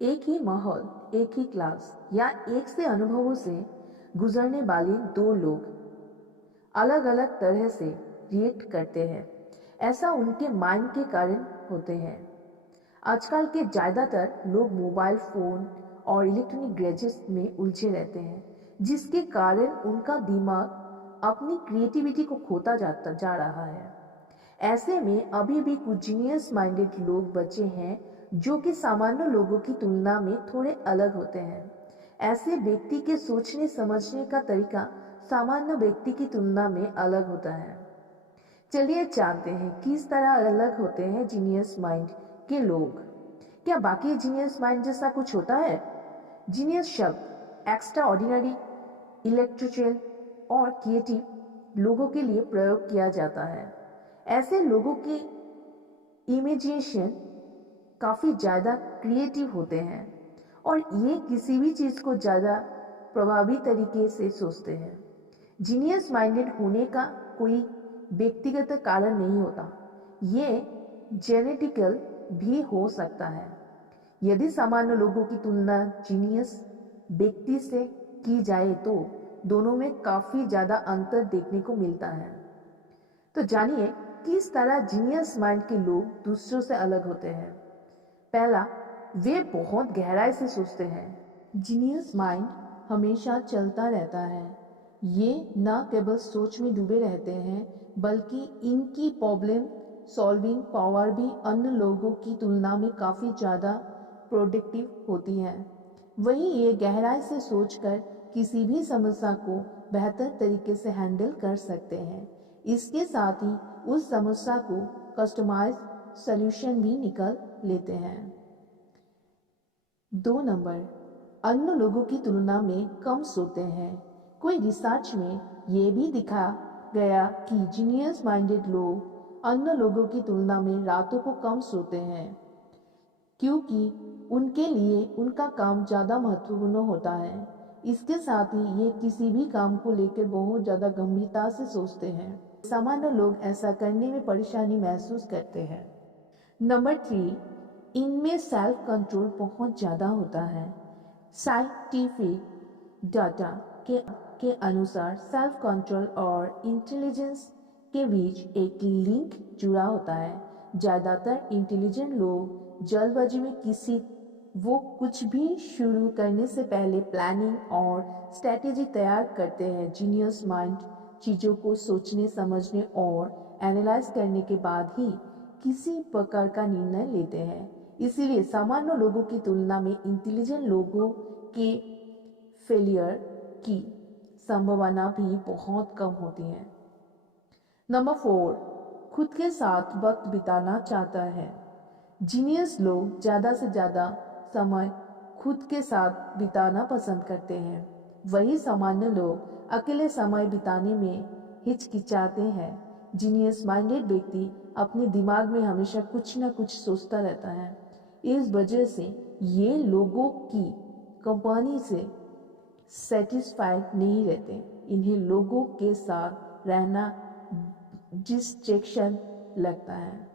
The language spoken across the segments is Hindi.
एक ही माहौल, एक ही क्लास या एक से अनुभवों से गुजरने वाले दो लोग अलग अलग तरह से रिएक्ट करते हैं। ऐसा उनके माइंड के कारण होते हैं। आजकल के ज़्यादातर लोग मोबाइल फोन और इलेक्ट्रॉनिक गैजेट्स में उलझे रहते हैं, जिसके कारण उनका दिमाग अपनी क्रिएटिविटी को खोता जा रहा है। ऐसे में अभी भी कुछ जीनियस माइंडेड लोग बचे हैं जो कि सामान्य लोगों की तुलना में थोड़े अलग होते हैं। ऐसे व्यक्ति के सोचने समझने का तरीका सामान्य व्यक्ति की तुलना में अलग होता है। चलिए जानते हैं किस तरह अलग होते हैं जीनियस माइंड के लोग। क्या बाकी जीनियस माइंड जैसा कुछ होता है? जीनियस शब्द एक्स्ट्रा ऑर्डिनरी, इलेक्ट्रिकल और क्रिएटिव लोगों के लिए प्रयोग किया जाता है। ऐसे लोगों की इमेजिनेशन काफी ज्यादा क्रिएटिव होते हैं और ये किसी भी चीज को ज्यादा प्रभावी तरीके से सोचते हैं। जीनियस माइंडेड होने का कोई व्यक्तिगत कारण नहीं होता, ये जेनेटिकल भी हो सकता है। यदि सामान्य लोगों की तुलना जीनियस व्यक्ति से की जाए तो दोनों में काफी ज्यादा अंतर देखने को मिलता है। तो जानिए किस तरह जीनियस माइंड के लोग दूसरों से अलग होते हैं। पहला, वे बहुत गहराई से सोचते हैं। जीनियस माइंड हमेशा चलता रहता है। ये न केवल सोच में डूबे रहते हैं बल्कि इनकी प्रॉब्लम सॉल्विंग पावर भी अन्य लोगों की तुलना में काफी ज्यादा प्रोडक्टिव होती है। वहीं ये गहराई से सोचकर किसी भी समस्या को बेहतर तरीके से हैंडल कर सकते हैं। इसके साथ ही उस समस्या को कस्टमाइज सॉल्यूशन भी निकल लेते हैं। 2 नंबर, अन्य लोगों की तुलना में कम सोते हैं। कोई रिसर्च में ये भी दिखा गया कि जीनियस माइंडेड लोग अन्य लोगों की तुलना में रातों को कम सोते हैं, क्योंकि उनके लिए उनका काम ज़्यादा महत्वपूर्ण होता है। इसके साथ ही ये किसी भी काम को लेकर बहुत ज़्यादा गंभीरता से सोचते हैं। सामान्य लोग ऐसा करने में परेशानी महसूस करते हैं। नंबर 3, इनमें सेल्फ कंट्रोल बहुत ज़्यादा होता है। साइंटिफिक डाटा के अनुसार सेल्फ कंट्रोल और इंटेलिजेंस के बीच एक लिंक जुड़ा होता है। ज़्यादातर इंटेलिजेंट लोग जल्दबाजी में वो कुछ भी शुरू करने से पहले प्लानिंग और स्ट्रेटेजी तैयार करते हैं। जीनियस माइंड चीज़ों को सोचने समझने और एनालाइज करने के बाद ही किसी प्रकार का निर्णय लेते हैं। इसीलिए सामान्य लोगों की तुलना में इंटेलिजेंट लोगों के फेलियर की संभावना भी बहुत कम होती है। नंबर 4, खुद के साथ वक्त बिताना चाहता है। जीनियस लोग ज़्यादा से ज़्यादा समय खुद के साथ बिताना पसंद करते हैं। वही सामान्य लोग अकेले समय बिताने में हिचकिचाते हैं। जीनियस माइंडेड व्यक्ति अपने दिमाग में हमेशा कुछ न कुछ सोचता रहता है। इस वजह से ये लोगों की कंपनी से सेटिस्फाइड नहीं रहते। इन्हें लोगों के साथ रहना डिस्ट्रैक्शन लगता है।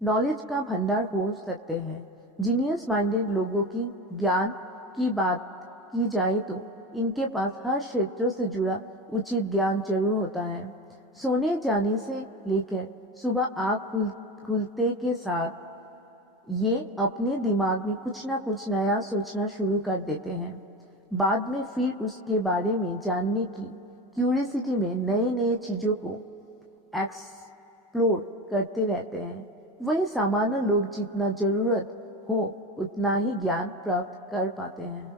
नॉलेज का भंडार हो सकते हैं। जीनियस माइंडेड लोगों की ज्ञान की बात की जाए तो इनके पास हर क्षेत्रों से जुड़ा उचित ज्ञान जरूर होता है। सोने जाने से लेकर सुबह आँख खुलते के साथ ये अपने दिमाग में कुछ ना कुछ नया सोचना शुरू कर देते हैं। बाद में फिर उसके बारे में जानने की क्यूरियोसिटी में नए नए चीज़ों को एक्सप्लोर करते रहते हैं। वही सामान्य लोग जितना जरूरत हो उतना ही ज्ञान प्राप्त कर पाते हैं।